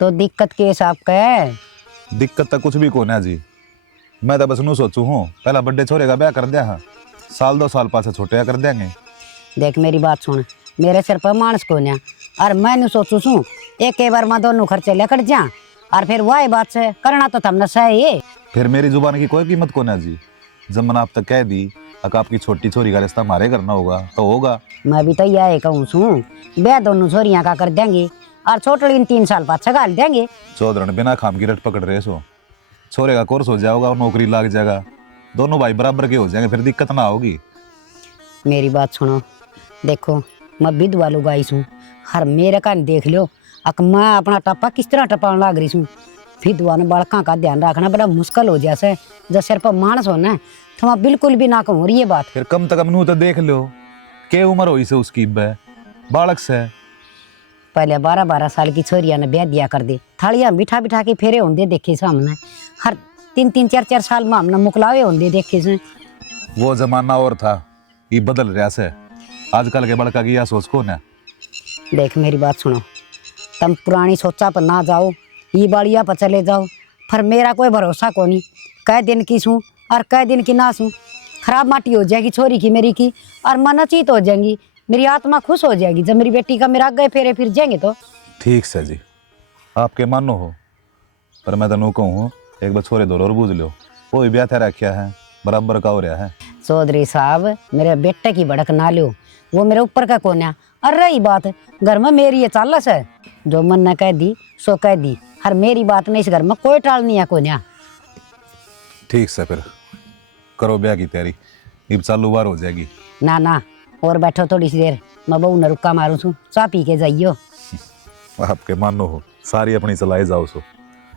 तो दिक्कत केस आपका है? दिक्कत तो कुछ भी को ना जी। मैं तो बस नू सोचू हूँ पहला बड्डे छोरे का ब्याह कर दिया हाँ, साल 2 साल पास छोटे कर देंगे। देख मेरी बात सुन, मेरे सिर पर मानस को ना और मैं नु सोचू सू एक बार में दोनों खर्चे लेकर जा और फिर वही बात से करना तो थमना सही है। फिर मेरी जुबान की कोई कीमत को ना जी। जब मैंने आप तक कह दी अगर आपकी छोटी छोरी का रिश्ता हमारे करना होगा तो होगा। मैं भी तो यही कहूँ सू, ब्याह दोनों छोरियां का कर देंगे और छोटड़ी 3 साल बाद छगाल देंगे। चौधरण बिना खाम की रट पकड़ रहे सो, छोरे का कोर्स हो जाएगा और नौकरी लग जाएगा, दोनों भाई बराबर के हो जाएंगे, फिर दिक्कत ना होगी। मेरी बात सुनो, देखो मैं विधवा लुगाई हूँ, हर मेरे का देख लो अक मैं अपना टप्पा किस तरह टपाने लग रही हूँ। विधवा ने बड़का का ध्यान रखना बड़ा मुश्किल हो जैसे जब सिर पर मानस होना है तो मैं बिल्कुल भी ना कहूँ ये बात। फिर कम तक नू तो देख लो के उम्र हो इसे उसकी बालक से। पहले 12-12 साल की छोरियां ने ब्याह दिया कर दे, थालियां बिठा बिठा के फेरे होंगे देखे से हमने, हर 3-3 4-4 साल में हमने मुकलावे होंगे देखे से। वो जमाना और था, ये बदल रहा से। आजकल के बड़का की यह सोच को ना। देख मेरी बात सुनो, तुम पुरानी सोचा पर ना जाओ, ये बाड़िया पर चले जाओ, पर मेरा कोई भरोसा को नहीं, कै दिन की सूँ और कै दिन की ना सूँ। खराब माटी हो जाएगी छोरी की मेरी की और मनचित हो जाएंगी, मेरी आत्मा खुश हो जाएगी जब मेरी बेटी का मेरा आगे फेरे फिर जाएंगे तो। ठीक से जी, आपके मानो हो, पर मैं तो कहूँ एक बार छोरे दो और बूझ लो, वो भी ब्याह था रखा है बराबर का हो रहा है। चौधरी साहब मेरे बेटे की भड़क ना लो, वो मेरे ऊपर का कोन्या। और रही बात घर में मेरी ये चालस है, जो मन ने कह दी सो कह दी, हर मेरी बात में इस घर में कोई टाल नहीं है कोन्या। ठीक से फिर करो ब्याह की तैयारी, अब चालू बार हो जाएगी। ना ना और बैठो थोड़ी सी देर, मैं बहू ने रुक्का मारू छू, चाह पी के जाइयो। आपके मानो हो सारी अपनी चलाए जाओ सो।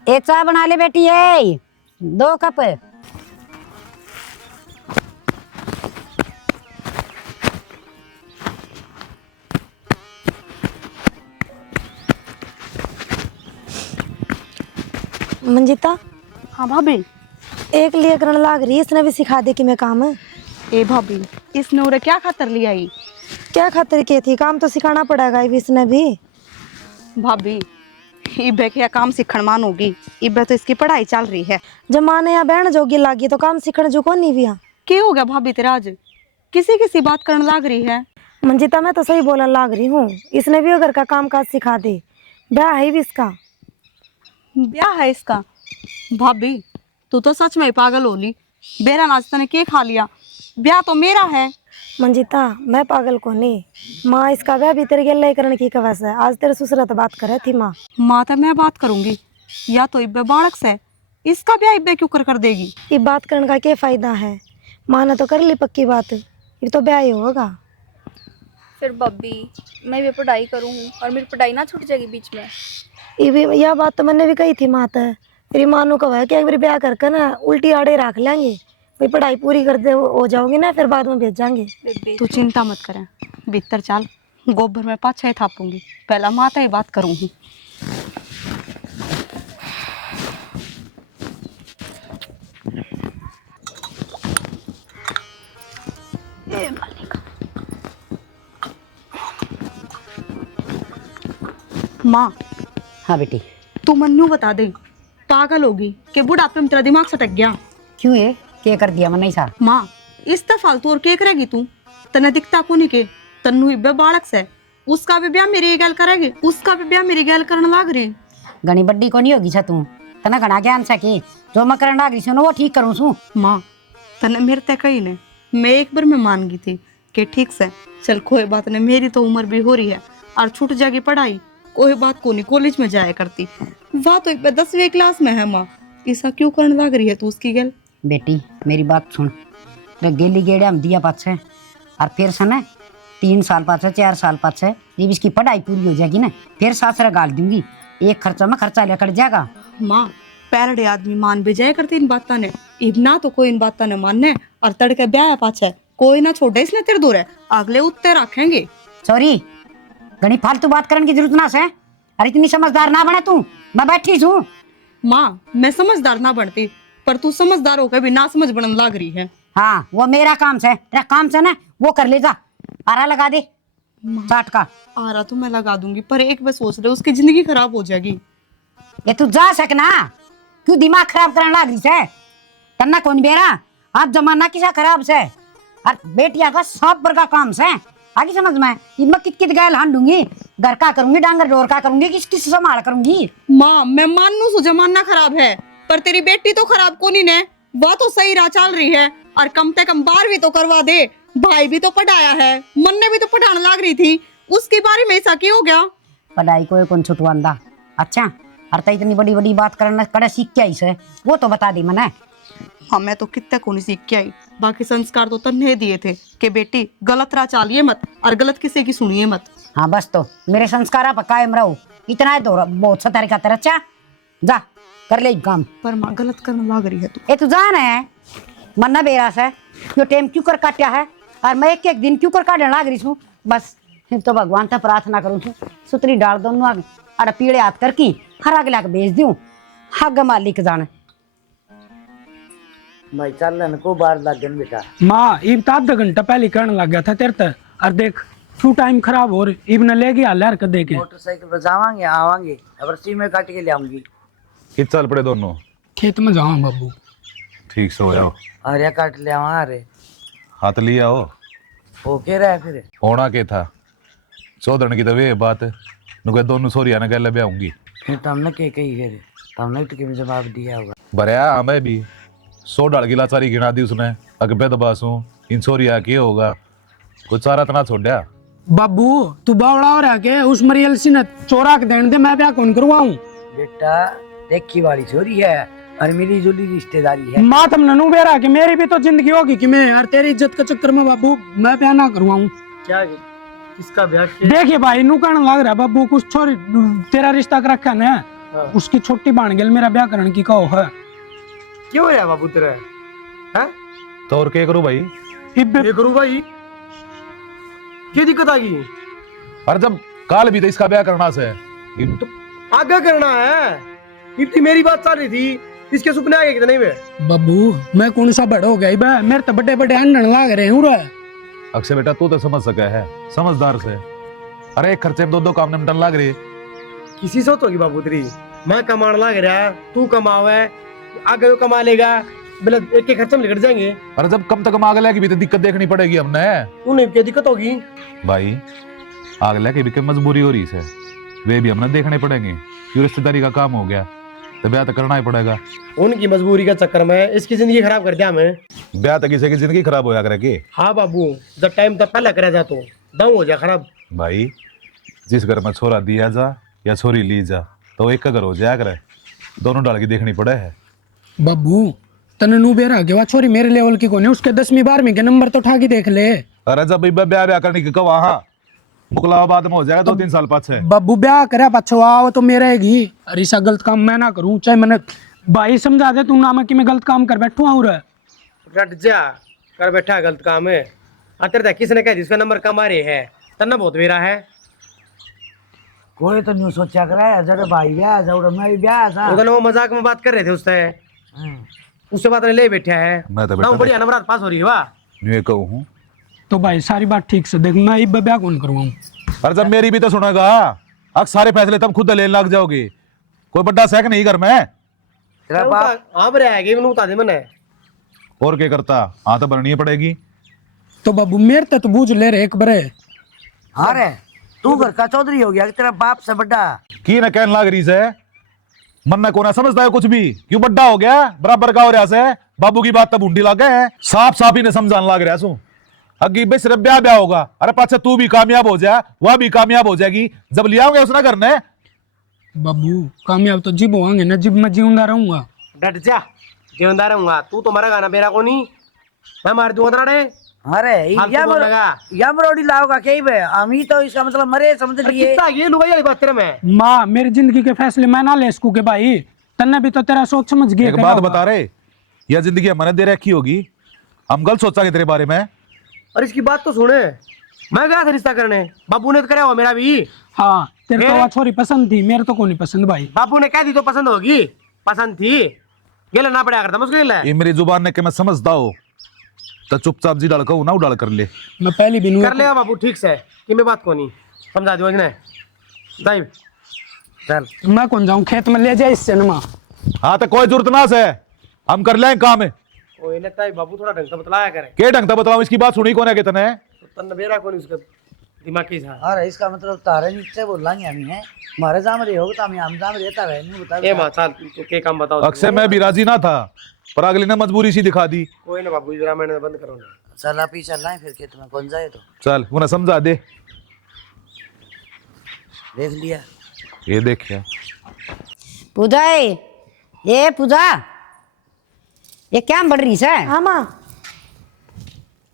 एक चाय बना ले बेटी है, 2 कप। मंजिता, हाँ भाभी। एक लिए करने लाग रही, इसने भी सिखा दे कि मैं काम है। ए भाभी, इसने उरे क्या खातर लिया ही? क्या खातिर के थी, काम तो सिखाना पड़ेगा इसने भी। भाभी इबे क्या काम सीखण मानोगी, इबे तो इसकी पढ़ाई चल रही है। जब माँ ने यहाँ बहन जोगी लागी तो काम सीखने जो कौन नहीं भी। क्या हो गया भाभी तेरा आज, किसी किसी बात करने लाग रही है? मंजिता मैं तो सही बोलने लाग रही हूँ, इसने भी घर का काम काज सिखा दे, ब्याह है भी इसका। ब्याह है इसका? भाभी तू तो सच में ही पागल होली, बेरा नाश्ता ने क्या खा लिया, ब्याह तो मेरा है। मंजिता मैं पागल को नहीं, माँ इसका ब्याह भी तेरे गले करने की कवस है, आज तेरे ससुरा तो बात करे थी माँ। माँ तो मैं बात करूंगी, या तो इब्बे बालक से, इसका ब्याह इब्बे क्यों कर देगी? ये बात करने का क्या फायदा है, माँ ने तो कर ली पक्की बात, ये तो ब्याह ही होगा। फिर बब्बी मैं भी पढ़ाई करूँ और मेरी पढ़ाई ना छूट जाएगी बीच में। ये भी यह बात तो मैंने भी कही थी माँ से, मेरी माँ ने कहा है कि एक बार ब्याह करके ना उल्टी आड़े रख लेंगे, भाई पढ़ाई पूरी कर दे हो जाओगी ना फिर बाद में भेज जाएंगे। तू चिंता मत करें, भीतर चाल, गोबर में पाँच छह थापूंगी, पहला माता ही बात करूंगी। माँ हाँ बेटी। तू मन्नू बता दे, पागल होगी कि बुढ़ापे में तेरा दिमाग सटक गया? क्यों है, क्या कर दिया मैंने ऐसा? माँ इस तो फालतू और क्या करेगी तू, तने दिखता को नहीं के तन्नू इब्बे बालक से, उसका भी ब्याह मेरी गैल करेगी, उसका भी ब्याह मेरी गैल करने लाग रही। घनी बड्डी को नहीं होगी छा तू, तना घना ज्ञान सकी जो मैं करने लाग रही हूँ वो ठीक करूँ सू। माँ तने मेरे तय कही ने, मैं एक बार में मान गई थी कि ठीक से चल कोई बात नहीं, मेरी तो उम्र भी हो रही है और छूट जाएगी पढ़ाई, कोई बात को नहीं, कॉलेज में जाया करती, वाह तो एक 10वीं क्लास में है माँ, ऐसा क्यों करने लग रही है तू उसकी गल? बेटी मेरी बात सुन, गेली गेड़े हम दिया पाछे और फिर से ना 3 साल पाछे 4 साल पाछे जब इसकी पढ़ाई पूरी हो जाएगी ना फिर सासरा गाल दूंगी, एक खर्चा में खर्चा लेकर जाएगा। माँ पैरडे आदमी मान भी जाया करती इन बातों ने, इब ना तो कोई इन बातों ने मानने और तड़के ब्याह पाछे कोई ना छोड़े इसने तेरे दूर है, अगले उत्ते रखेंगे। सॉरी घनी फालतू बात करने की जरूरत ना से, अरे इतनी समझदार ना बना तू, मैं बैठी हूँ। माँ मैं समझदार ना बनती, पर तू समझदार होकर भी ना समझ बनने लग रही है। हाँ वो मेरा काम से, तेरा काम से ना वो कर ले जा, आरा लगा दे चाट का। आरा तो मैं लगा दूंगी, पर एक बार सोच रहे उसकी जिंदगी खराब हो जाएगी। ये तू जा सकना क्यों दिमाग खराब करने लग रही से करना कौन बेरा आज जमाना किसा खराब से और बेटिया का सब पर का काम से आगे समझ में ये मैं कित कित गाय हांडूंगी घर का करूंगी डांगर डोर का करूंगी किस किस संभाल करूंगी। माँ मैं मानू सो जमाना खराब है पर तेरी बेटी तो खराब कोनी ने वह तो सही राह चल रही है और कम से कम 12वीं तो करवा दे। भाई भी तो पढ़ाया है मन ने भी तो पढ़ाने लग रही थी उसके बारे में ऐसा क्यों हो गया। पढ़ाई को कौन छुटवांदा अच्छा और तो इतनी बड़ी बड़ी बात करना करे सीख क्या इसे वो तो बता दी मैंने। हाँ मैं तो कितने को नहीं सीख के आई बाकी संस्कार तो तन्ने दिए थे कि बेटी गलत राह चालिए मत और गलत किसी की सुनिए मत। हाँ बस तो मेरे संस्कार आप कायम रहो इतना है तो बहुत सा तरीका तेरा अच्छा जा कर ले काम। पर माँ गलत करने लग रही है तू। ये तू जान है मन्ना बेरास है क्यों टाइम क्यों कर काटा है और मैं एक एक दिन क्यों कर काटने लग रही हूँ बस तो भगवान से प्रार्थना करूँ छू सुतरी डाल दोनों आगे अरे पीड़े हाथ कर की हर आगे लाके भेज दूँ हग मालिक जाने मैं चलन को बार लगन बेटा माँ इब तो आधा घंटा पहले करने लग गया था तेरे तक और देख तू टाइम खराब हो रही इब न लेगी हाल हरकत देके मोटरसाइकिल पर जावांगे आवांगे अब रस्सी में काट के ले आऊंगी कित चल पड़े दोनों खेत में जाऊँ बाबू ठीक से हो जाओ अरे काट ले आवा अरे हाथ लिया हो के रहा है फिर होना के था चौधरी की तो वे बात नुके दोनों सोरिया ने गल ब्याऊंगी फिर तुमने के कही फिर तुमने तो किम जवाब दिया होगा भरया हमें भी 100 डाल की लाचारी गिना दी उसने अगबे दबासू इन सोरिया के होगा कुछ सारा तना छोड़ा बाबू तू बावड़ा हो रहा के उस मरियल सी ने चोरा के देने दे मैं ब्याह कौन करवाऊं। बेटा देखी वाली छोरी है और मेरी जुली रिश्तेदारी है माँ तुमने नू बेरा कि मेरी भी तो जिंदगी होगी कि मैं यार तेरी इज्जत के चक्कर में बाबू मैं ब्याह ना करवाऊं। क्या किसका ब्याह देखिए भाई नू कहने लग रहा बाबू कुछ छोरी तेरा रिश्ता कर रखा है उसकी छोटी बन गई मेरा ब्याह करने की कहो है क्यों है बाबू तेरा है तो और क्या करूं भाई ये करूँ भाई क्या दिक्कत आ गई अरे जब काल भी तो इसका ब्याह करना से आगे करना है इतनी मेरी बात चल रही थी इसके सुपने आगे कितने में बाबू मैं कौन सा बड़ा हो गया बे मेरे तो बड़े बड़े अंडन लाग रहे हूँ अक्षय बेटा तू तो समझ सका है समझदार से अरे एक खर्चे में दो काम निपटन लग रही किसी सोच होगी बाबू तेरी मैं कमाने लग रहा तू कमावे आगे वो कमा लेगा बोले एक के खर्चे में निकट जाएंगे अरे जब कम तक आग लगी भी तो दिक्कत देखनी पड़ेगी हमने उन्हें क्या दिक्कत होगी भाई आग लगी भी मजबूरी हो रही है वे भी हमने देखने पड़ेंगे क्यों रिश्तेदारी का काम हो गया तो ब्याह तो करना ही पड़ेगा। उनकी मजबूरी का चक्कर में इसकी जिंदगी खराब कर दिया हमें ब्याह तो किसी की जिंदगी खराब होया करे की। हाँ बाबू जब टाइम तक पहले करा जा तो दाऊ हो जा खराब भाई जिस घर में छोरा दिया जा या छोरी ली जा तो एक का घर हो जाया करे दोनों डाल की देखनी पड़े है। बाबू तने नू बेरा के वा छोरी मेरे लेवल की कोने उसके 10वीं 12वीं के नंबर तो उठा के देख ले। अरे जब ब्याह ब्याह करने की कवा हाँ मुकलाबाद में हो जाएगा 2-3 साल पाछे बाबू ब्याह करे पाछो आओ तो मेरा हैगी अरे ऐसा गलत काम मैं ना करूं चाहे मैंने भाई समझा दे तू ना मैं कि मैं गलत काम कर बैठू आऊं रे रट जा कर बैठा गलत काम है अतर किसने कह दी इसका नंबर कम आ रहे है तन्ना बहुत मेरा है कोई तो न्यू सोचा करा है जरा भाई ब्याह जाओ मैं भी ब्याह था उधर वो मजाक में बात कर रहे थे उससे बात ले बैठा है मैं तो बैठा बढ़िया नंबर पास हो रही है वाह ये कहूँ हूँ तो भाई सारी बात ठीक से देख मैं इब ब्याह कौन करवाऊं। अरे जब मेरी भी तो सुनेगा अब सारे फैसले तब खुद लेने लग जाओगे कोई बड़ा सैक नहीं घर में तेरा बाप आप रहेगी मैंने बता दे मैंने और क्या करता हाँ तो बननी पड़ेगी। तो बाबू मेरे तो बूझ ले रहे एक बरे हाँ रे तू घर का चौधरी हो गया तेरा बाप से बड़ा की न कहने लग रही से मन न कोना समझता है कुछ भी क्यों बड्डा हो गया बराबर का हो रहा से बाबू की बात तब ऊंडी लग गए साफ साफ ही ने समझाने लग रहा सू अगी बे सिर्फ ब्याह ब्याह होगा अरे पाछे तू भी कामयाब हो जा वह भी कामयाब हो जाएगी जब लिया होगा उसने करने बाबू कामयाब तो जिब होंगे ना जिब मैं जीऊंगा रहूंगा डट जा जीवनदार रहूंगा तू तो मरेगा ना मेरा को नहीं मैं मार दूंगा रे अरे या मरोड़ी लाओगा कहीं पे हम ही तो इसका मतलब मरे समझ लिए कितना ये लुगाई वाली बात तेरे में माँ मेरी जिंदगी के फैसले मैं ना ले सकूं के भाई तन्ने भी तो तेरा सोच समझ गया एक बात बता रहे यह जिंदगी हमने दे रखी होगी हम गलत सोचा तेरे बारे में और इसकी बात तो सुने मैं गया था रिश्ता करने बाबू ने तो कराया हुआ मेरा भी हाँ तेरे को छोरी पसंद थी मेरे तो को नहीं पसंद भाई बाबू ने कह दी तो पसंद होगी पसंद थी ये ना पड़ा करता मुझको ये मेरी जुबान ने कि मैं समझता हो तो चुपचाप जी डाल को ना उड़ाल कर ले मैं पहले भी कर लेगा बाबू ठीक से कि मैं बात को नहीं समझा दो जाइब चल मैं कौन जाऊं खेत में ले जाए इससे नमा। हाँ तो कोई जरूरत ना से, हम कर लेंगे काम है। ओए लगता है बाबू थोड़ा ढंग से बतलाया करे। के ढंग से बताऊं, इसकी बात सुनी कौन है कितने? तो तन बेरा कौन उसका दिमाग की था। अरे इसका मतलब तारे नीचे बोलेंगे हम है हमारे जाम रहे होगा तो हम जाम रहता है नहीं बता ए मां चल तू के काम बताओ। अक्सर मैं भी राजी ना था, पर अगली ने मजबूरी सी दिखा दी। कोई ना बाबू जरा मैंने बंद करो ना। चल आप ही चल रहे हैं फिर खेत में कौन जाए तो चल उन्हें समझा दे। देख लिया ये देखिए पूजा है, ये पूजा, ये क्या बढ़ रही है? हाँ माँ,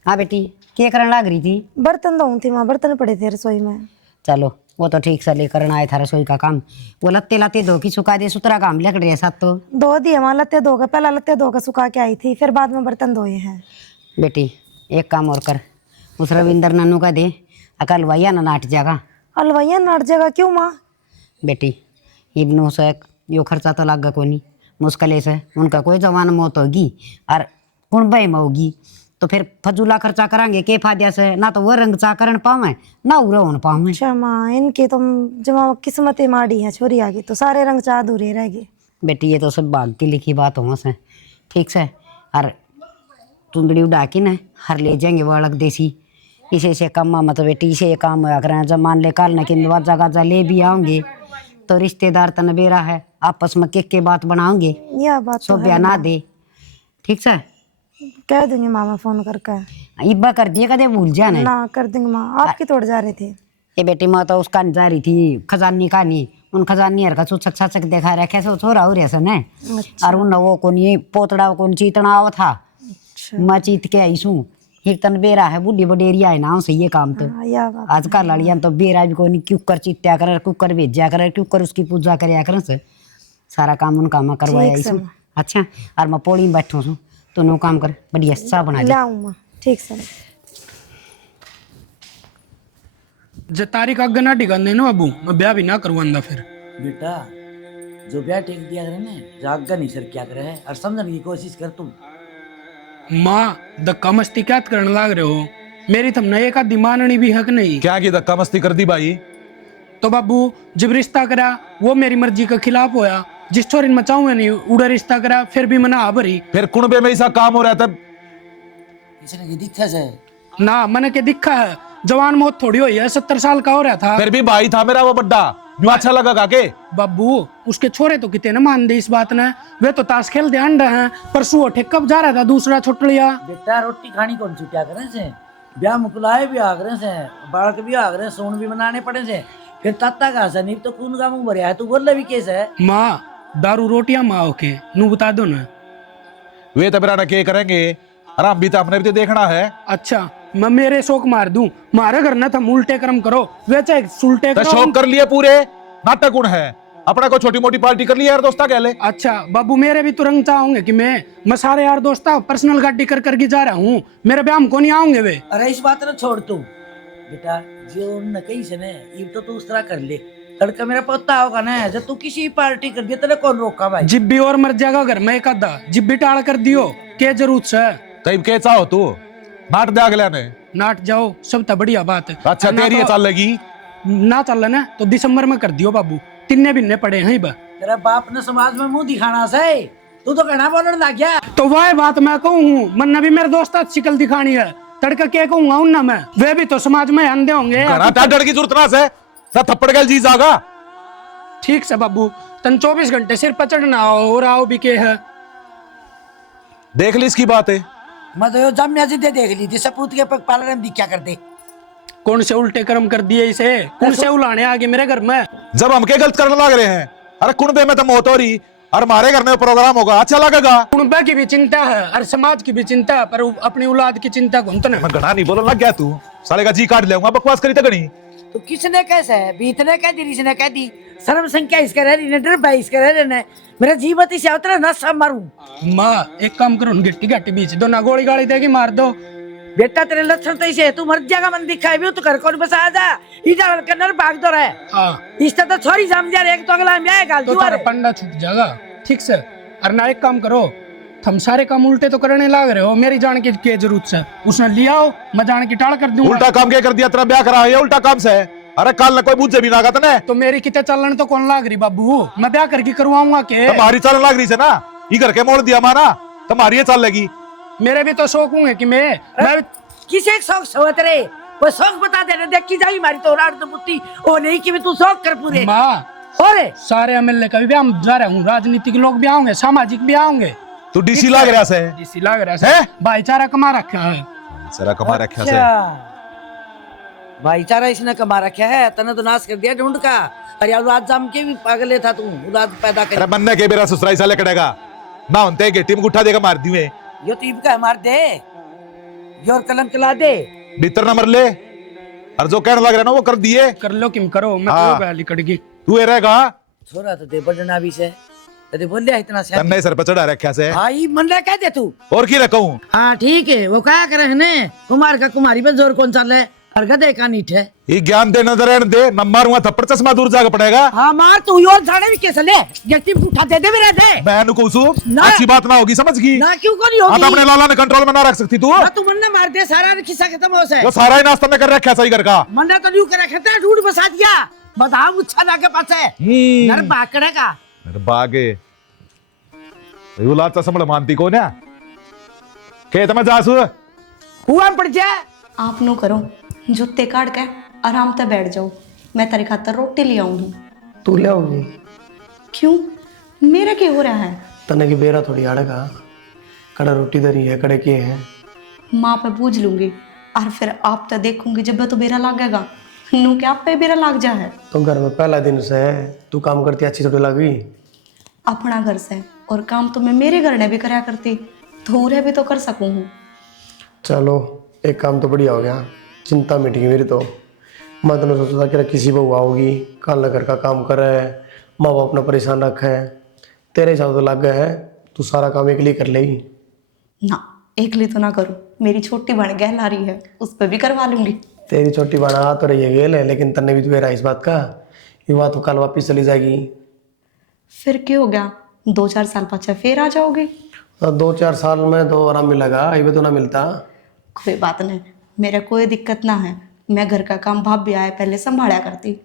हाँ बेटी, क्या करने लग रही थी? बर्तन धोऊं थी माँ, बर्तन पड़े थे रसोई में। चलो वो तो ठीक से लेकर आया था रसोई का काम। वो लत्ते लत्ते धो की सुखा दे, सुतरा काम लग रहे साथ तो। धो दिए माँ, लत्ते धोकर, पहला लत्ते धोकर सुखा के आई थी, फिर बाद में बर्तन धोए हैं। बेटी एक काम और कर, उस रविंदर नन्नू का दे, अकल वैया ना नाट जाएगा। अलवैया नाट जाएगा क्यों माँ? बेटी इब्नों से यो खर्चा तो लागा को नहीं, मुश्किल से उनका कोई जवान मौत होगी और कुंबई में होगी तो फिर फजूला खर्चा करांगे के फायदा से? ना तो वो रंग चा करन पावे ना उरा होन पावे। अच्छा माँ, इनकी तो जमा किस्मतें माड़ी हैं, छोरी आगे तो सारे रंग चाह अधूरे रह गए। बेटी ये तो सब भाग की लिखी बात हो से, ठीक से। और चुंदड़ी उड़ा के न हर ले जाएंगे वो अलग देसी, इसे से कम मत बेटी, इसे काम होया करें। जब मान ले कल न कि जगह ले भी आओगे तो रिश्तेदार तन बेरा है, आपस में के बात बनाओगे, यह बात सो तो है बयाना माँ। दे, ठीक से। कह दूंगी मामा फोन करके। इब्बा कर दिए कदे भूल जाना। ना कर दूंगी माँ, आपकी तोड़ जा रहे थे। ये बेटी मैं तो उसका जा रही थी खजानी का नहीं, उन खजानी हर का चुचक छचक देखा रहा कैसे छोरा हो रहा सन है। और उन वो कौन ये पोतड़ा कौन चीतना आओ था, मैं चीत के आई सू एक तन बेरा है बुढ़ी बडेरिया है ना से ये काम तो। हाँ, यह बात आजकल लड़ियां तो बेरा भी कोई क्यूकर चीत्या करे, क्यूकर भेजा करे, क्यूकर उसकी पूजा करया करे से सारा काम उनका मैं करवाया ठीक से इसू। अच्छा और मैं पोड़ी में बैठो छू तो नो काम कर बढ़िया सा बना दे। लाऊं माँ, ठीक से। जे तारीख आगे ना टिका ना बाबू, मैं ब्याह भी ना करवाऊंगा फिर। बेटा जो ब्याह टेक दिया करे ना जाग नहीं सर क्या करे और समझने की कोशिश कर तुम। माँ धक्का मस्ती क्या करने लग रहे हो? मेरी तुमने एक आधी माननी भी हक नहीं। क्या की धक्का मस्ती कर दी भाई? तो बाबू जब रिश्ता करा वो मेरी मर्जी के खिलाफ होया, जिस छोरी में चाहूँ नहीं उड़ा रिश्ता करा, फिर भी मना आ भरी। फिर कुणबे में ऐसा काम हो रहा था? इसने की दिक्कत है ना मैंने के दिखा है, जवान मौत थोड़ी हुई है, 70 साल का हो रहा था। फिर भी भाई था मेरा वो बड्डा, जो अच्छा लगा काके। बाबू उसके छोरे तो कितने न मान दे इस बात ने, वे तो ताश खेल दे अंडा है, परसों उठे कब जा रहा था दूसरा छोट लिया। बेटा रोटी खानी कौन सी क्या करे से ब्याह मुकुलाए भी आगरे से बालक भी आगरे सोन भी बनाने पड़े से फिर ताता का से नहीं तो खून का मुंह भरिया है तू बोल भी कैसे है? माँ दारू रोटियां माँ के नू बता दो ना। वे तो मेरा न के करेंगे, आराम भी तो अपने भी तो देखना है। अच्छा मैं मेरे शौक मार दूं, मारे घर ना था उल्टे कर्म करो, वे चाहे सुलटे तो करो। शौक कर लिए पूरे, नाटक कौन है? अपना को छोटी मोटी पार्टी कर लिया यार दोस्ता कह ले। अच्छा बाबू मेरे भी तो रंग चाहोगे कि मैं सारे यार दोस्ता पर्सनल गाड़ी कर करके जा रहा हूँ, मेरे ब्याह में कौन ही आऊंगे वे। अरे इस बात ना छोड़ तू बेटा, जो न कही से ने ये तो तू उस तरह कर ले, लड़का मेरा पोता होगा ना, जब तू किसी पार्टी कर दिया तेरे कौन रोका भाई? जिब भी और मर जाएगा घर में एक आधा, जिब भी टाल कर दियो क्या जरूरत है? तब के चाहो तू नाट दे अगले ने नाट जाओ सब तो बढ़िया बात है। अच्छा ना तेरी तो- चल लगी ना चल ना तो दिसंबर में कर दियो बाबू, तिन्ने बिन्ने पड़े हैं बा। तेरा बाप ने समाज में मुंह दिखाना से तू तो कहना बोलने लग गया। तो वह बात मैं कहूँ, मन भी मेरे दोस्त शिकल दिखानी है, तड़का क्या कहूंगा उन मैं, वे भी तो समाज में अंधे होंगे। डर की जरूरत ना से सब थप्पड़ गल जी जागा। ठीक से बाबू तन 24 घंटे सिर पर चढ़ना हो रहा भी के है। देख ली इसकी बात है। मैं तो जामिया जिद्दे देख ली थी सपूत के पग पालने में क्या कर दे। कौन से उल्टे कर्म कर दिए इसे, कौन से उलाने आगे मेरे घर में? जब हम के गलत करने लग रहे हैं, अरे कुणबे में तो मौत हो रही और हमारे घर में प्रोग्राम होगा, अच्छा लगेगा? कुणबे की भी चिंता है और समाज की भी चिंता है, पर अपनी औलाद की चिंता कौन तो मैं गणा नहीं बोलने लग गया तू, साले का जी काट लेऊंगा बकवास करी तक नहीं। तो किसने कैसे है बीतने कह दी रिसने कह दी शर्म संख्या इसका रह रही डर भाई इसका रह रहना मेरा जीवती से उतरा ना सब मारूं। माँ एक काम करो गिट्टी घाटी बीच दो ना, गोली गाड़ी देगी मार दो। बेटा तेरे लक्षण तो इसे तू मर जाएगा मन दिखाई भी तू घर कौन बस आ जा इधर कन्नर भाग दो रहे। हाँ इसका तो छोरी समझा रे एक तो अगला में आएगा तो तारा पंडा छूट जाएगा। ठीक से और ना एक काम करो, हम सारे काम उल्टे तो करने लग रहे हो, मेरी जान की जरूरत है, उसने लिया हो मैं जान की टाल कर दूंगा। उल्टा काम क्या कर दिया? तेरा ब्याह करा है उल्टा काम से? अरे कल न कोई बुझे भी ना का तने तो मेरी कितने चलन तो कौन लाग रही बाबू, मैं ब्याह करके करवाऊंगा के? तुम्हारी चलन लग रही से ना, ये करके मोड़ दिया माना तुम्हारी ये चल लगी। मेरे भी तो शौक होंगे कि मैं किसे शौक सोच रे, वो शौक बता दे, देखी जाई मारी तो रात तो पुत्ती ओ नहीं कि तू शौक कर पूरे माँ और सारे एमएलए का भी ब्याह जा रहा हूँ, राजनीतिक लोग भी आएंगे, सामाजिक भी आएंगे। तू डीसी लाग रहा से, इसी लग रहा है भाईचारा कमा रखा है। सारा कमा रखा से। भाईचारा इसने कमा रखा है, तने तो नाश कर दिया ढूंढ का। अरे औलाद जम के भी पागल था तू, औलाद पैदा कर। अरे बनने के मेरा ससुराल साले कटेगा ना, उनते के टीम उठा देगा मार दिए यो टीम का मार दे, योर कलंक ला दे, भीतर न मर ले, और जो कहने लग रहा ना वो कर दिए। कर लो किम करो, मैं हाँ। तो गाली कट गई। तू ये रहेगा छोरा तो दे बड़ना भी से, ते बोल इतना से तन्ने सर पे चढ़ा रखा से। भाई मन रे कह दे तू। और की रखूं? हाँ ठीक है, वो क्या करे ने कुमार का कुमारी पे जोर कौन चल है, और गधे का नीठ है। ये ज्ञान दे नजर रहने दे, न मारूंगा थप्पड़ चश्मा दूर जाकर पड़ेगा। हाँ मार तू योर झाड़े भी कैसे ले, व्यक्ति उठा दे दे मेरे दे। मैं नुकुसू ना। अच्छी बात ना होगी, समझ गई ना क्यों को नहीं हाँ, तो होगी, अपने लाला ने कंट्रोल में ना रख सकती तू। ना तू मन ने मार दे, सारा किस्सा खत्म हो से। वो सारा ही नाश्ता में कर रखा सही घर का। मन ने तो न्यू करे खतरा ढूंढ बसा दिया, बता मुच्छा लाके पास है नर बाकड़े का। अरे बागे वो लाचा संभल मानती कौन है? खेत में जासू हुआ पड़ जाए। आप नो करो, जूते काट के आराम से बैठ जाओ, मैं तेरे खातर रोटी ले आऊंगी। तू ले आओगी? क्यों, मेरा क्या हो रहा है? तने की बेरा थोड़ी आड़ेगा, कड़ा रोटी दरी है, कड़े के हैं। माँ पे पूछ लूंगी, और फिर आप तो देखूंगी जब तो बेरा लागेगा, नू क्या आप पे बेरा लाग जा है। तो घर में पहला दिन से तू काम करती अच्छी थोड़ी लगी। अपना घर से और काम तो मैं मेरे घर ने भी कराया करती, तो उन्हें भी तो कर सकूं हूँ। चलो एक काम तो बढ़िया हो गया, चिंता मिट गई मेरी तो। मैं तो सोचा था कि किसी बहू आओगी, काल घर का काम करे, माँ बाप अपना परेशान रखा है। तेरे हिसाब तो लग गया है, तू सारा काम अकेली कर लेगी। ना एकली तो ना करूँ, मेरी छोटी बहन गहला रही है, उस पर भी करवा लूंगी। तेरी छोटी बहन आ तो रही है गेल है, लेकिन तन्ने भी तो मेरा इस बात का, ये बात तो कल वापिस चली जाएगी। फिर क्या हो गया, 2-4 साल पाछा फिर आ जाओगे। 2-4 साल में तो आराम मिलेगा, ये तो ना मिलता। कोई बात नहीं, मेरा कोई दिक्कत ना है, मैं घर का काम भाप भी आए पहले संभाला करती।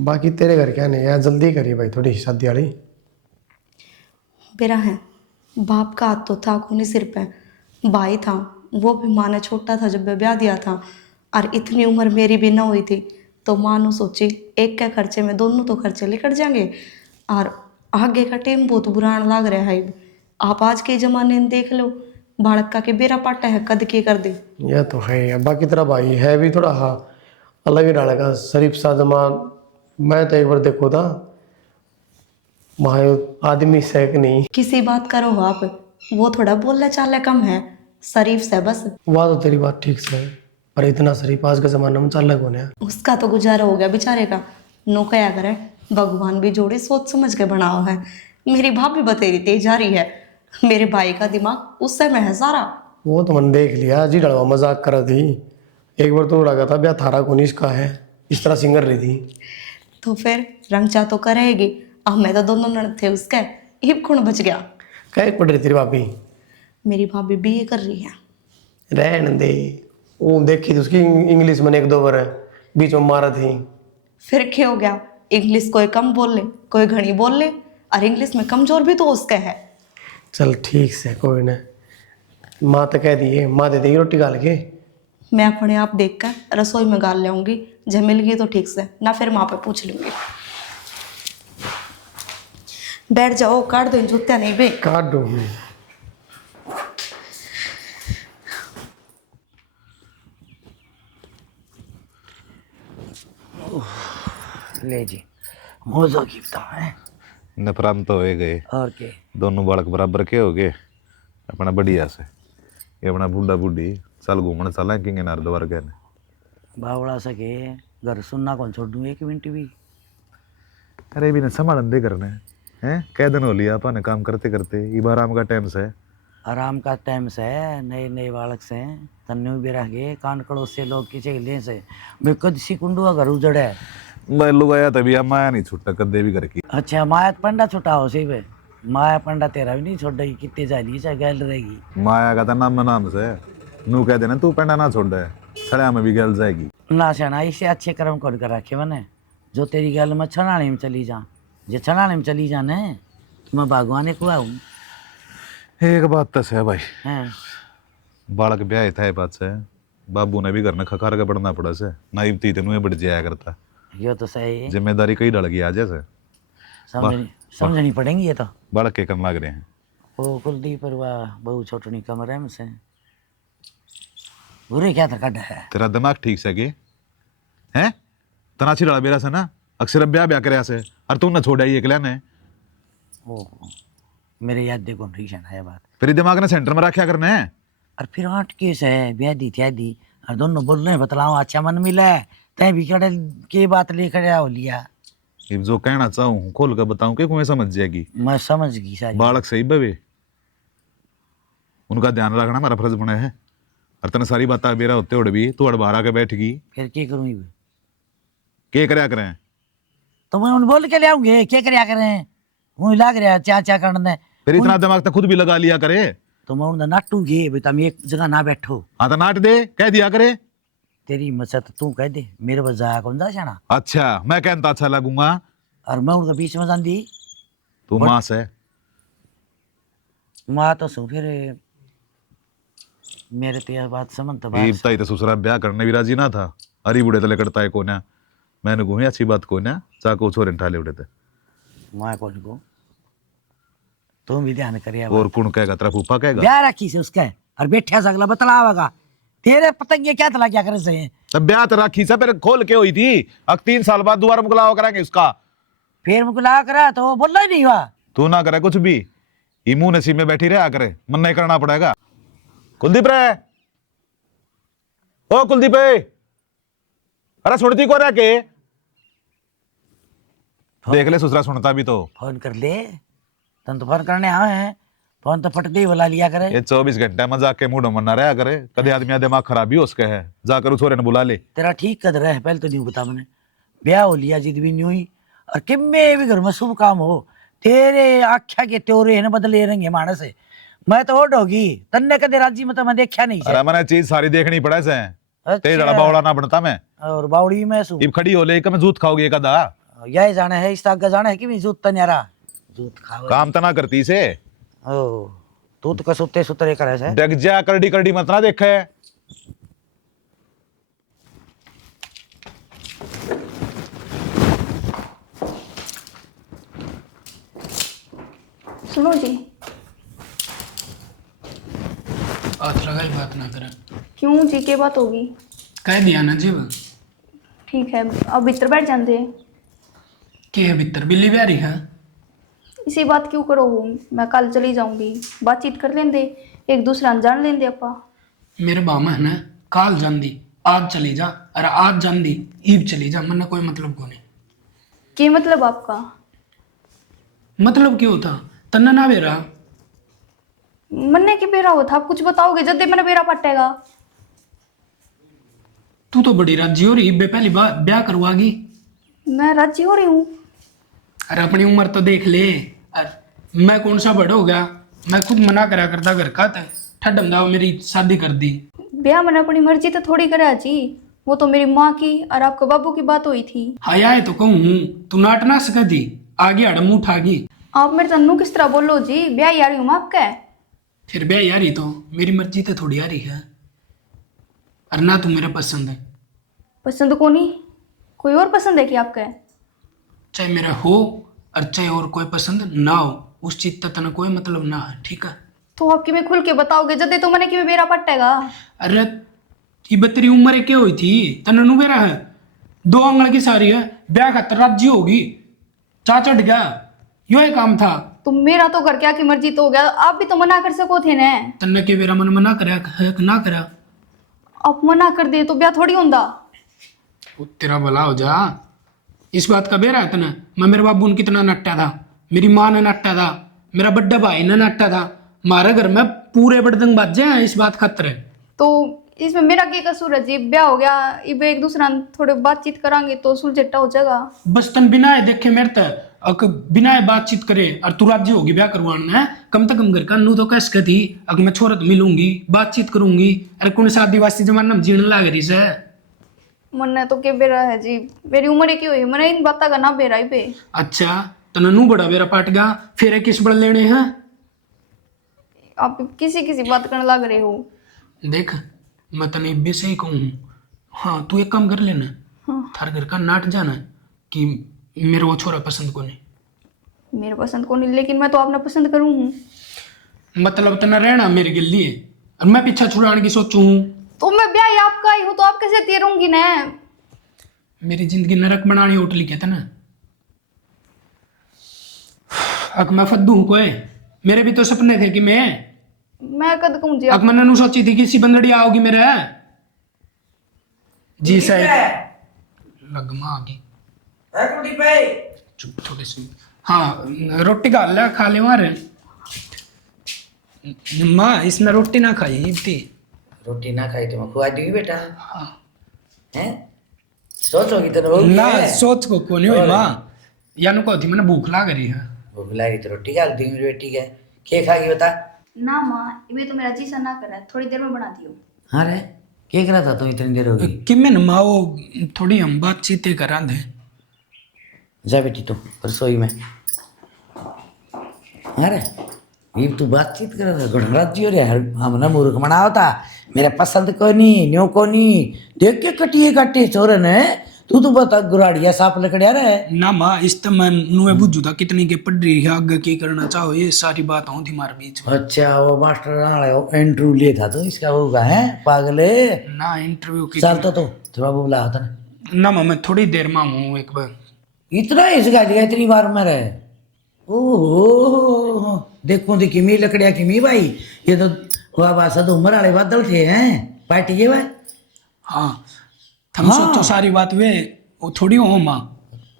बाकी तेरे घर क्या नहीं है, जल्दी करिए भाई थोड़ी शादी वाली। मेरा है बाप का हाथ तो था खूनी सिर पे, भाई था वो भी माँ ने छोटा था जब ब्याह दिया था, और इतनी उम्र मेरी भी ना हुई थी, तो माँ ने सोची एक के खर्चे में दोनों तो खर्चे लेकर जाएंगे, और आगे का टाइम बहुत बुरा लग रहा है। आप आज के ज़माने में देख लो, बालक का के बेरा पाटा है कद के कर दे। यह तो है, बाकी तेरा भाई है भी थोड़ा हाँ अलग ही डालेगा, शरीफ सा जमा। मैं तो एक बार देखो था वहाँ आदमी से कि नहीं। किसी बात करो आप, वो थोड़ा बोलने चाले कम है, शरीफ से बस। वह तो तेरी बात ठीक से है, पर इतना शरीफ आज के ज़माने में चल कौन है। उसका तो गुजारा हो गया बेचारे का, नो क्या करे, भगवान भी जोड़े सोच समझ के बनाओ है। मेरी भाभी बतेरी तेज जा रही है, मेरे भाई का दिमाग उससे में है सारा। वो तो मैंने देख लिया जी, डड़वा मजाक करा थी। एक बार तो लगा था ब्याह थारा कोनिश का है, इस तरह सिंगर रही थी। तो फिर रंगचा तो करेगी, अब मैं तो दोनों ननद थे उसके, हिप खून बच गया। क्या पढ़ रही तेरी भाभी? मेरी भाभी बीए कर रही है। रहने दे, वो देखी थी उसकी इंग्लिश मैंने 1-2 बार बीच में मारा थी। फिर क्या हो गया, इंग्लिश कोई कम बोल ले कोई घनी बोल ले, और इंग्लिश में कमजोर भी तो उसका है। चल ठीक से कोई ना, माँ तो कह दी है, माँ दे देगी रोटी गाल के। मैं अपने आप देख कर रसोई में गाल लाऊंगी, जब मिल गई तो ठीक से, ना फिर माँ पे पूछ लूंगी। बैठ जाओ, काट दो जूते नहीं बे। काट दूँ ले जी मौजो की बताओ है नफरत तो हो गए, और के दोनों बालक बराबर के हो गए अपना बढ़िया से। ये अपना बूढ़ा बूढ़ी चल घूमने चला किंग नार दोबारा कहने बावड़ा सके घर सुनना कौन छोड़ दूँ 1 मिनट भी। अरे भी न संभालन दे करने हैं, कै दिन हो लिया अपन काम करते करते, ये बार आराम का टाइम से। आराम का टाइम से नए नए बालक से तन्ने भी रह गए कान कड़ो से लोग किसे ले से मैं कद सी कुंडुआ घर उजड़े। मैं लोग आया तभी अब माया नहीं छुट्टा कदे भी करके। अच्छा माया पंडा छुटा हो सी वे, माया पंडा तेरा भी नहीं छोड़ेगी, कितने जाली चाहे गैल रहेगी। माया का था नाम नाम से नू कह देना तू पेंडा ना छोड़ दे, सड़ा में भी गल जाएगी। ना शाना इससे अच्छे कर्म कर कर रखे मैंने जो तेरी गल में छनाने में चली जा, जे छनाने में चली जाने तो मैं भगवान को आऊँ। एक बात तो है भाई, हैं बालक ब्याह था बात से बाबू ने भी घर में खकार के पड़ना पड़ा से नाइब थी तेनू बढ़ जाया करता। ये तो सही है, जिम्मेदारी कई डल गई आज से समझनी पड़ेंगी ये तो। बालक के करने लग रहे हैं। वो कुलदीप पर वाह बहु छोटनी कमर है मुझसे बुरे क्या था कट है। तेरा दिमाग ठीक से के हैं तनाची लड़ा बेरा से ना अक्सर ब्याह ब्याह करे से और तू ना छोड़ा ये अकेला ने। ओ मेरे याद देखो ठीक है ना ये बात। फिर दिमाग ने सेंटर में रखा करना है। और फिर 8 केस है ब्याह दी थी दी और दोनों बोल रहे हैं बतलाओ अच्छा मन मिला है तय भी कड़े के बात लेकर हो लिया। अब जो कहना चाहूँ खोल कर बताऊं कि तुम्हें समझ जाएगी। मैं समझ गई सारी बालक सही बवे उनका ध्यान रखना हमारा फर्ज बना है। और तने सारी बात बेरा होते उड़ भी तू अड़ बाहर आके बैठ गई फिर क्या करूँ के करया करें तो मैं उन बोल के ले आऊंगे क्या करया करें हूँ लाग रहा चा चा करने। फिर इतना दिमाग तो खुद भी लगा लिया करे। तो मैं उन नाटूंगे भाई तुम एक जगह ना बैठो। हाँ तो नाट दे कह दिया करे। तेरी हिम्मत से तो तू कह दे मेरे पास जाया कौन जा शाना। अच्छा मैं कहता अच्छा लगूंगा और मैं उनके बीच में जाती तू मां से माँ तो सू फिर मेरे तो यह बात समझ तो बात तो ससुरा ब्याह करने भी राजी ना था। अरे बुढ़े तले करता है कोना मैंने घूमी अच्छी बात कोना चाको छोरे ठाले उड़े थे माँ को तुम भी ध्यान करिए। और कौन कहेगा तेरा फूफा कहेगा ब्याह रखी से उसका और बैठा से अगला बतलावागा तेरे पतंगे क्या तला क्या करे से। तब ब्याह तो राखी से फिर खोल के हुई थी अब 3 साल बाद दोबारा मुकलावा करेंगे उसका। फिर मुकला करा तो वो बोलना ही नहीं हुआ। तू ना करे कुछ भी ये मुंह नसीब में बैठी रहा करे मन नहीं करना पड़ेगा। कुलदीप रे ओ कुलदीप अरे सुनती को रह के देख ले ससुरा सुनता भी तो फोन कर ले तन तो फोन करने आए हैं फोन तो फटते ही बुला लिया करे। ये 24 घंटे मजाक के मूड में ना रहा करे कभी आदमी दिमाग खराब भी हो उसका है जाकर उस छोरे ने बुला ले। तेरा ठीक कदर है पहले तो नहीं बता मैंने ब्याह हो लिया जिद भी नहीं हुई और किम्मे भी घर में शुभ काम हो तेरे आख्या के त्योरे है ना बदले रहेंगे मानस से मैं तो ओड होगी तन्ने कदे राजी में तो मैं देखा नहीं अरे मैंने चीज सारी देखनी पड़े से तेज लड़ा बावड़ा ना बनता मैं और बावड़ी में सू इब खड़ी हो ले मैं जूत खाओगे कदा यही जाना है इस तक जाना है कि भी जूत तन्यारा जूत खाओ काम तना करती से ओ तू तो कसुते सुतरे करे से डग जा करडी करडी मत ना देखे। सुनो जी हाथ लगाई बात ना करें क्यों जी के बात होगी। कह दिया ना जी वो ठीक है अब भीतर बैठ जाते हैं। कि है भीतर बिल्ली ब्यारी है इसी बात क्यों करो हो मैं कल चली जाऊंगी बातचीत कर लेंगे एक दूसरा जान लेंगे अपा। मेरे बामा है ना काल जांदी आज चली जा अरे आज जांदी ईब चली जा मन्ना कोई मतलब को नहीं। क्या मतलब आपका। मतलब क्यों था तन्ना ना बेरा मन्ने की बेरा हो था आप कुछ बताओगे जब मैंने बेरा पटेगा। तू तो बड़ी राजी हो रही पहली बार ब्याह करवागी। मैं राजी हो रही हूँ। अरे अपनी उम्र तो देख ले अरे मैं कौन सा बड़ा हो गया मैं खुद मना करा करता घर का था ठंडम दाव मेरी शादी कर दी। ब्याह मैंने अपनी मर्जी तो थोड़ी करा जी वो तो मेरी माँ की और आपके बाबू की बात हुई थी। हाँ यार तो कहूँ तू नाट ना सका थी आगे हड़म उठागी। आप मेरे तन्नू किस तरह बोलो जी ब्याह यारी हूँ मैं आपका। फिर ब्याह यारी तो मेरी मर्जी तो थोड़ी यारी है और ना तू मेरा पसंद है। पसंद को नहीं कोई और पसंद है कि आपका। चाहे मेरा हो और चाहे और कोई पसंद ना हो उस चीज का तना कोई मतलब ना है ठीक है। तो आपकी मैं खुल के बताओगे जदे तो मैंने कि मेरा पट्टेगा। अरे ये बतरी उम्र क्या हुई थी तना नु मेरा है 2 आंगल की सारी है ब्याह खातर राज्य होगी चा चढ़ गया यो ही काम था। तो मेरा तो घर क्या की मर्जी तो हो गया आप भी तो मना कर सको थे ना। तन्ने के मेरा मन मना करा है कि ना करा। आप मना कर दे तो ब्याह थोड़ी होंदा। तेरा भला हो जा इस बात का बेरा है तना मैं मेरे बाबू ने कितना नट्टा था मेरी माँ ने नट्टा था मेरा बड्डा भाई ने नट्टा था हमारे घर में पूरे बड़दंग बाजे हैं इस बात खातर है। तो इसमें मेरा क्या कसूर है जी ब्याह हो गया इब एक दूसरा थोड़े बातचीत करांगे तो सुलझटा हो जाएगा। बस तन बिना है देखे मेरे तक अक बिना बातचीत करे और तू राज्य होगी ब्याह करवाना है, कम से कम घर का नू तो कैस थी अगर मैं छोरत मिलूंगी बातचीत करूंगी। अरे कौन सा आदिवासी जमाना में जीने लग रही से। मन तो के बेरा है जी, मेरी उम्र की हुई मैंने इन बात का ना बेरा ही पे। अच्छा तो नू बड़ा बेरा पाट गया फिर किस बड़ लेने हैं। आप किसी किसी बात करने लग रहे हो। देख मैं तने इब्बे से ही कहूँ, हाँ तू एक काम कर लेना, थार घर का नाट जाना कि मेरे वो छोरा पसंद को नहीं। मेरे पसंद को नहीं, लेकिन मैं तो अपना पसंद करूँ हूँ। मतलब तना रहना मेरे के लिए और मैं पीछा छुड़ाने की सोचू हूँ। तो मैं ब्याह ही आपका ही हूँ तो आप कैसे तीरूंगी ना। मेरी जिंदगी नरक बनानी होटली कहते ना। अक मैं फद्दू हूँ कोई, मेरे भी तो सपने थे कि मैं कद कहूँ जी अक मैंने नू सोची थी कि इसी बंदड़ी आओगी मेरे जी साहब लगमा आ गई चुप थोड़ी सी। हाँ रोटी खा ले, खा ले मारे माँ इसने रोटी ना खाई इतनी। रोटी ना खाई तो मैं खुआ दूंगी बेटा। हाँ हैं सोचोगी तो बहुत ना सोच को कौन हुई माँ यानु को थी मैंने भूख लाग रही है। भूख लगी तो रोटी खा दूंगी बेटी के क्या खागी बता। ना माँ, ये तो मेरा जी सा ना कर रहा है, थोड़ी देर में बना दियो। हाँ रे क्या करा था तू इतनी देर होगी। कि मैं माँ वो थोड़ी हम बातचीत करा दे। जा बेटी तू रसोई में। अरे ये तू बातचीत कर रहा गणराज जी रे हमने मूर्ख मना होता मेरे पसंद को नहीं न्यो को नहीं देख के कटिए काटे चोरन है। तू तो बता गुराड़िया सांप लकड़िया रे ना माँ इस तो मैं नुए बुझू था कितनी के पढ़ रही है आगे की करना चाहो ये सारी बात होती हमारे बीच में। अच्छा वो मास्टर इंटरव्यू लिया था तो इसका होगा है पागले ना इंटरव्यू की चल तो थोड़ा बुला होता ना। ना माँ मैं थोड़ी देर में हूँ एक बार। इतना ही सिखा दिया इतनी बार में रहे। ओहो देखो देखी मी लकड़िया की मी भाई ये तो हुआ बासा तो उम्र वाले बादल थे हैं पार्टी ये भाई। हाँ हम सोचो सारी बात वे वो थोड़ी हो माँ।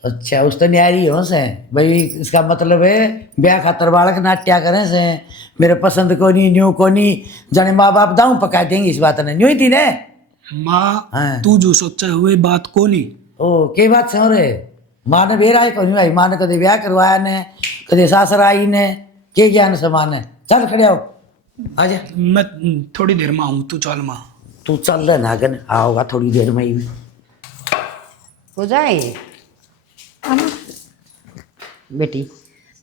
अच्छा उस तो न्यारी हो से भाई इसका मतलब है ब्याह खातर बालक नाट्या करें से मेरे पसंद को नहीं न्यू को नहीं जाने माँ बाप दाऊ पका देंगे इस बात ने न्यू ही थी ने माँ हाँ। तू जो सोचा हुए बात को नहीं। ओ के बात से हो रे माँ ने बेरा है को नहीं भाई माँ ने कदे ब्याह करवाया ने कदे सासर आई ने के ज्ञान से माँ ने चल खड़े आओ आजा। मैं थोड़ी देर में आऊँ तू चल माँ। तू चल रहा नागन आओगा थोड़ी देर में ही हो जाए बेटी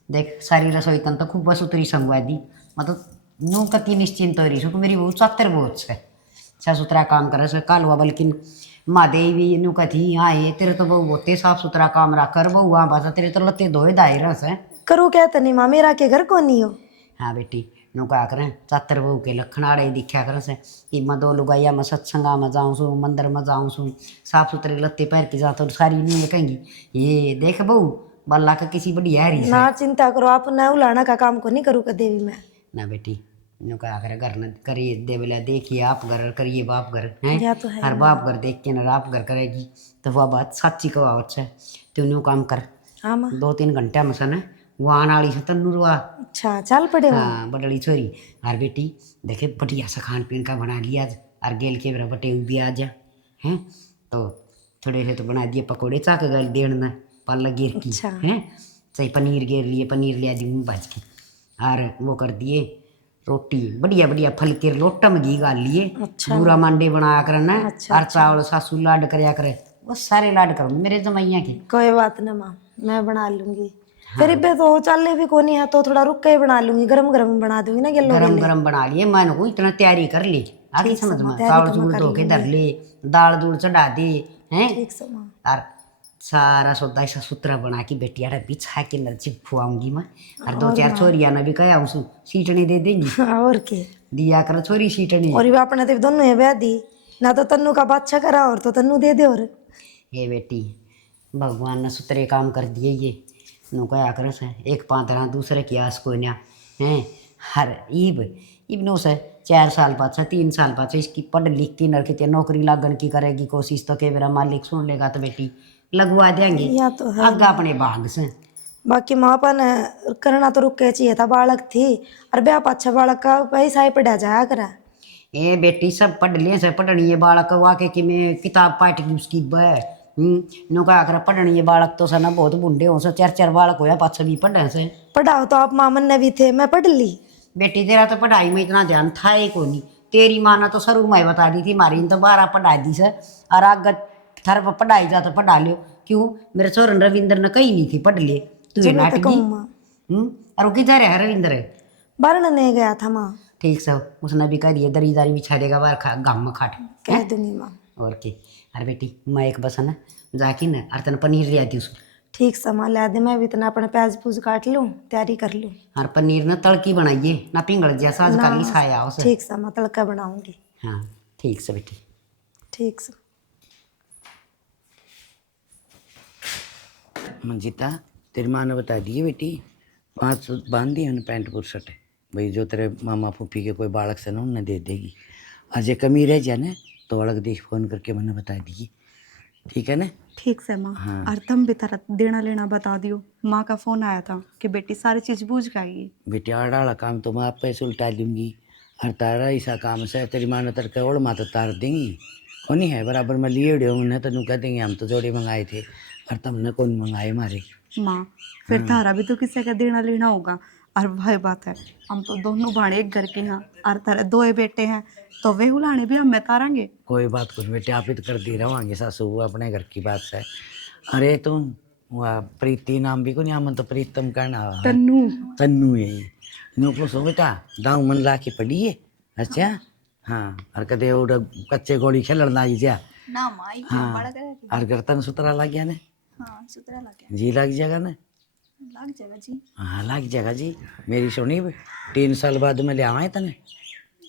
देख सारी रसोई तन तो खूब बस उतरी संगवा दी मतलब नो कति निश्चिंत हो रही सो मेरी बहुत सत्तर बहुत से साफ सुथरा काम करे से कालवा बल्कि माँ देवी नु कथी आए तेरे तो बहु होते साफ सुथरा काम रख कर बहु वहाँ भाषा तेरे तो लत्ते धोए दाए रस है करूँ क्या तनी माँ मेरा के घर को नहीं हो। हाँ बेटी नु कहा करें चातर बहू के लखनाड़े दिखा कर से कि मैं दो लुगाइया में सत्संगा में जाऊँ सू मंदिर में जाऊँ सू साफ सुथरे लत्ते पैर के जाता सारी नहीं कहेंगी ये देख बहू बल्ला का किसी बढ़िया है ना चिंता करो आप न उलाना का काम को नहीं करूँ देवी मैं। ना बेटी नु कहा करे घर न करिए देवला देखिए आप घर करिए बाप घर हैं या तो है हर बाप घर देख के न आप घर करेगी तो वह बात सच्ची कहावत है तू न्यू काम कर हाँ माँ 2-3 घंटा में सन वो आने वाली से तन्नूरवा। अच्छा चल पड़े हो। हाँ बड़ड़ी छोरी और बेटी देखे बढ़िया सा खान पीन का बना लिया आज और गेल के बरा बटे भी आ जा हैं तो थोड़े से तो बना दिए पकौड़े चाक गल देना पल्ला गिर की अच्छा। हैं सही पनीर गिर लिए पनीर लिया दी भाज के और वो कर दिए रोटी बढ़िया बढ़िया फल के लोटा में घी गाल लिए अच्छा। पूरा मांडे बनाया करना अच्छा, और चावल सासू लाड करया करे बस सारे लाड करो मेरे जमैया के। कोई बात ना माँ मैं बना लूंगी फिर इबे तो चलने भी को नहीं है तो थोड़ा रुक के ही बना लूंगी गरम गरम बना दूंगी ना गेलो गरम गरम बना लिए मैंने को इतना तैयारी कर ली आगे समझ में चावल चूल धो के धर ले दाल दूल चढ़ा दे हैं ठीक से माँ। और सारा सौदा ऐसा सूत्रा बना के बेटिया बिछा के नर्ची खुआऊंगी मैं और 2-4 छोरिया ने भी कहा उस सीटनी दे देंगी और के दिया कर छोरी सीटनी और ये अपने तो दोनों है ब्याह दी ना तो तन्नू का बादशाह करा और तो तन्नू दे दे और ये बेटी भगवान ने सूत्रे काम कर दिए ये नो कहा कर से एक पाँतरा दूसरे की आस को ना हैं हर इब नो से 4 साल बाद से 3 साल बाद से इसकी पढ़ लिख के नरके नौकरी लागन की करेगी कोशिश तो के मेरा मालिक सुन लेगा तो बेटी लगवा देंगे या तो है आगा अपने भाग से। बाकी माँ पा ने करना तो रुक के चाहिए था बालक थी और ब्याह पाछा बालक का पैसा ही पढ़ा जाया करा ए बेटी सब पढ़ लिए से पढ़नी है बालक वाके कि मैं किताब पाट की उसकी नुका आकर पढ़नी ये बालक तो सना बहुत बुढ़े हो सो 4 बालक होया पाछे भी पढ़े से। पढ़ाओ तो आप मामन ने भी थे, मैं पढ़ ली। बेटी तेरा तो पढ़ाई में इतना ध्यान था ही को नहीं। तेरी माँ ने तो शुरू में बता दी थी, मारी ने तो 12 पढ़ा दी से, और आगे थर पर पढ़ाई जा तो पढ़ा लियो। क्यों मेरे छोरन रविंद्र ने कही नहीं थी पढ़ लिए, तू जब मैं नाट तो दी। कहूँ माँ। और वो किधर है रविंद्र? बारन ने गया था माँ। ठीक सब उसने भी कह दिया दरीदारी बिछा देगा बाहर गाँव में खाट। कह दूंगी माँ। और के अरे बेटी मैं एक बस है ना जाके ना और तन पनीर ले आती उसको। ठीक समा ला दे, मैं भी इतना अपने प्याज पूज काट लूँ, तैयारी कर लूँ। और पनीर ना तड़की बनाइए ना पिंगल जैसा आज कल खाया उसे। ठीक समा तड़का बनाऊंगी। हाँ ठीक से बेटी। ठीक से। मंजिता तेरी माँ ने बता दिए बेटी, 5 बांध दिए उन्हें पैंट पुर शर्ट भाई, जो तेरे मामा फूफी के कोई बालक से ना उन्हें दे देगी। आज ये कमी रह जाए ना तो अलग देख फोन करके मैंने बता दी, ठीक है ना? ठीक से माँ। और तुम भी तरह देना लेना बता दियो। माँ का फोन आया था कि बेटी सारी चीज बूझ गई। बेटी आड़ा काम तो मैं आप पैसे उल्टा दूंगी, और तारा ऐसा काम से तेरी माँ ने तरह और माँ तो तार देंगी को नहीं है बराबर। मैं लिए उड़े उन्हें तो कह देंगे हम तो जोड़े मंगाए थे और तुमने कौन मंगाए मारे। माँ फिर तारा भी तो किसी का देना लेना होगा। और वही बात है, हम तो दोनों भाड़े एक घर के हैं और तारा 2 बेटे हैं, तो वे उलाने भी हमें तारेंगे। कोई बात कुछ बेटे आप ही तो करती रहोगे सासू अपने घर की बात है। अरे तुम वह प्रीति नाम भी को नहीं, मन तो प्रीतम करना तन्नू तन्नू है नो को सो बेटा दाऊ मन ला के पड़ी है। अच्छा हाँ, और कदे वो कच्चे गोली खेलन लागी जा ना माई हाँ, और गर्तन सुतरा लग गया ने? हाँ सुतरा लग गया। जी लग जाएगा ना? लग जाएगा जी। हाँ लग जाएगा जी। मेरी सुनी 3 साल बाद में ले आवाए तने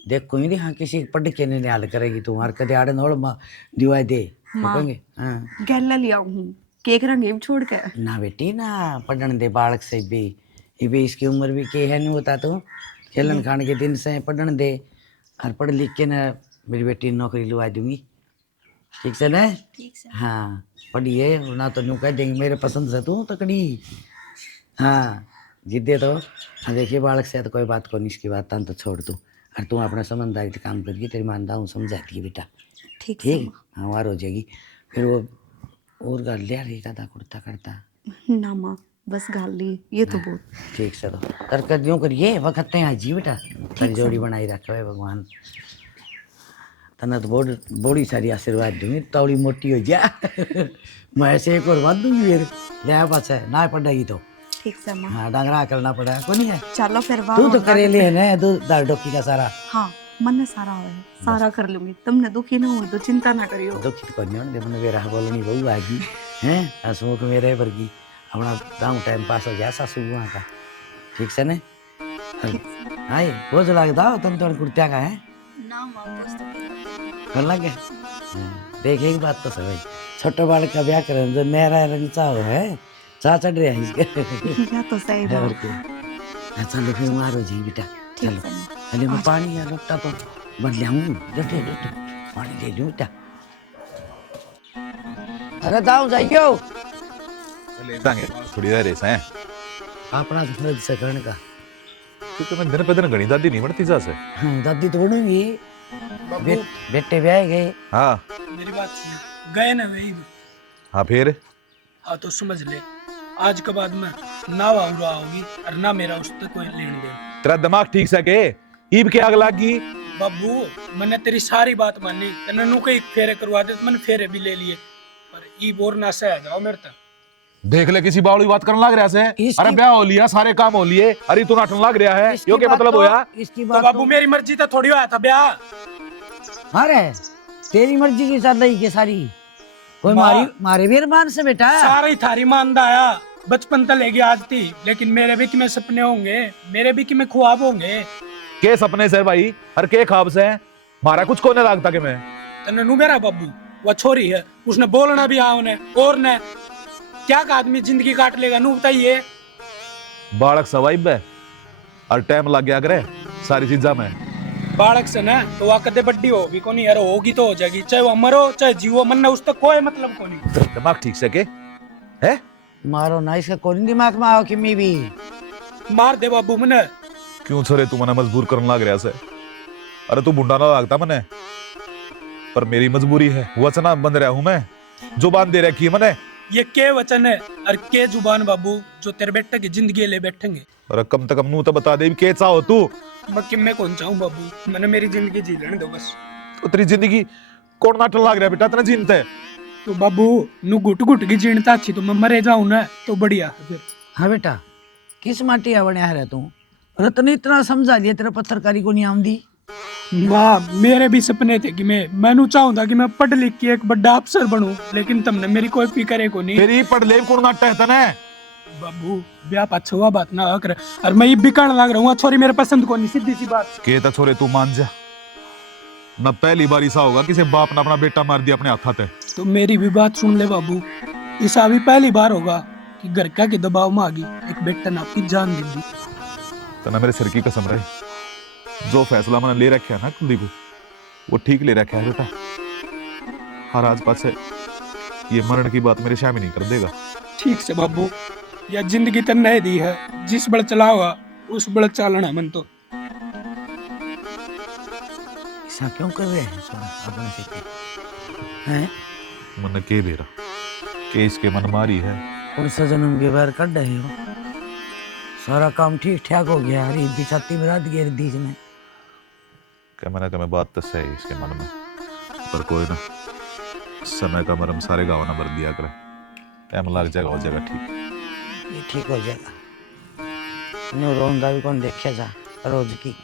देख कोई नहीं। हाँ किसी पढ़ के नहीं हाल करेगी तू, और कदे आड़े नोड़ दिवाई दे कहेंगे। हाँ गैला लिया हूँ केक रंग छोड़ के ना बेटी ना पढ़न दे बालक से भी, ये भी इसकी उम्र भी के है नहीं होता तो खेलन खान के दिन से पढ़न दे, और पढ़ लिख के ना मेरी बेटी नौकरी लुआ दूंगी, ठीक से ना? ठीक से। हाँ पढ़िए ना तो यूँ कह देंगे मेरे पसंद से तू तकड़ी। हाँ जिद्दे तो देखिए बालक से तो कोई बात को नहीं, इसकी बात तो छोड़ तू, और तू अपना समझदारी से काम करिए, तेरी मानता हूँ समझाती है बेटा, ठीक ठीक? हाँ वार हो जाएगी फिर वो और गाल लिया रहेगा था कुर्ता करता ना माँ बस गाल ली ये तो बहुत ठीक से। तो कर यूँ करिए वक्त हैं आज जी बेटा, तेरी जोड़ी बनाई रखा है भगवान। तना तो बड़ी सारी आशीर्वाद दूंगी, तौड़ी मोटी हो जा मैं ऐसे एक और बात दूंगी फिर ले पास है ना पड़ेगी तो। ठीक से माँ। हाँ डांगरा करना पड़ा को नहीं है। चलो फिर वाह तू तो करेले है ना तू दाल डोकी का सारा। हाँ मन में सारा हो है, सारा कर लूंगी, तुमने दुखी ना हो तो चिंता ना करियो। दुखित को नहीं होने मैंने मेरा बोलनी बहु आगी हैं हंसमुख मेरे वर्गी अपना दाऊ टाइम पास हो गया सासू वहाँ का, ठीक से ने? हाय बोझ लगता हो तुम तो कुर्तिया का है ना माँ बस तो कर लगे। देखे एक बात तो सही छोटे बालक का ब्याह करें जो मेरा रंग चाहो है चा चढ़ रहा है इसके या तो सही और बात। के चलो फिर मारो जी बेटा चलो पहले मैं पानी या लोटा तो बदलाऊं जटे जटे पानी दे लूं बेटा। अरे दाऊ जाइयो ले जाएंगे थोड़ी देर ऐसा है अपना फर्ज से करने का। क्योंकि मैं दिन पे दिन घनी दादी नहीं बढ़ती जा से। हाँ दादी तो बढ़ूंगी बेटे ब्याह गए। हाँ मेरी बात सुन, गए ना वही हाँ फिर हाँ तो समझ ले आज के बाद में ना वाउरा होगी और ना मेरा उससे कोई लेन देन। तेरा दिमाग ठीक से के ईब के आग लागी। बाबू मैंने तेरी सारी बात मानी, तेने नु कई फेरे करवा दे तो मैंने फेरे भी ले लिए, पर ई बोर ना से आ जाओ मेरे तक। देख ले किसी बावली बात करने लग रहा से। इसकी- अरे ब्याह हो लिया सारे काम हो लिए, अरे तू नाटन लग रहा है यो के मतलब होया? इसकी तो बात बाबू मेरी मर्जी तो थोड़ी हुआ था ब्याह। अरे तेरी मर्जी की साथ लगी के सारी कोई माँ- मारे भी अरमान से बेटा। सारा ही थारी मानदा आया बचपन तक लेगी आज थी, लेकिन मेरे भी कि में सपने होंगे, मेरे भी कि में ख्वाब होंगे। के सपने से भाई और के ख्वाब से मारा कुछ को नहीं लगता कि मैं तने नु मेरा बाबू वो छोरी है उसने बोलना भी आ उन्हें और ने क्या का आदमी जिंदगी काट लेगा नु बताइए। बालक सवाई बे और टाइम लग गया करे सारी चीजा में। बालक से ना तो वह कदे बड्डी होगी को नहीं, अरे होगी तो हो जाएगी, चाहे वो मरो चाहे जीवो, मन ने उसका कोई मतलब को नहीं। दिमाग ठीक से के है मारो ना इसका कोई दिमाग में आओ कि मैं भी मार दे बाबू मने। क्यों छोरे तू मने मजबूर करने लग रहा से? अरे तू बुढ़ा ना लगता मने पर मेरी मजबूरी है, वचना बंद रहा हूं मैं जुबान दे रखी है मैंने। ये के वचन है और के जुबान बाबू जो तेरे बेटे की जिंदगी ले बैठेंगे। और कम तक मुंह तो बता दे के चाहो तू। मैं किम में कौन चाहूँ बाबू, मैंने मेरी जिंदगी जी लेने दो बस। तो तेरी जिंदगी कौन नाटक लाग रहा है बेटा, तेरा जीनता है। तो बाबू नु घुट घुट की जीणता अच्छी तो मैं मरे जाऊं ना तो बढ़िया। हाँ बेटा, किस माटिया बनया है तू? रतन इतना समझा लिया, तेरा पत्रकारी को नहीं आमदी। माँ मेरे भी सपने थे कि मैं चाहूंगा कि मैं पढ़ लिख के एक बड़ा अफसर बनूं, लेकिन तुमने मेरी कोई फिक्र को नहीं। तेरी पढ़ ले कौन नाटक है तने। बाबू ब्याह पछुआ बात ना कर, और मैं ये बिकन लग रहा हूँ छोरी मेरे पसंद को नहीं, सीधी सी बात। के ता छोरे तू मान जा ना, पहली बार ऐसा होगा किसी बाप ने अपना बेटा मार दिया अपने हाथ है। तो मेरी भी बात सुन ले बाबू, ऐसा भी पहली बार होगा कि घर का के दबाव में आ गई एक बेटा ने आपकी जान दे दी। तना मेरे सिर की कसम रही, जो फैसला मैंने ले रखा है ना कुलदीप, वो ठीक ले रखा है बेटा। हर आज पास से ये मरण की बात मेरे शामिल नहीं कर देगा। ठीक से बाबू, यह जिंदगी तो नहीं दी है, जिस बड़ चला हुआ उस बड़ चालना मन तो। ऐसा क्यों कर रहे हैं सोना अपने से हैं? मन के ले रहा के इसके मन मारी है। और सजनम के बाहर कर रहे हो, सारा काम ठीक ठाक हो गया। अरे बिछाती में रात गई बीच में। क्या मैंने कहा, मैं बात तो सही इसके मन में, पर कोई ना, समय का मरम सारे गाँव ना भर दिया करे, टाइम लग जाएगा, हो जाएगा ठीक। ये ठीक हो जाएगा। नो रोंदा भी कौन देखा जा रोज की।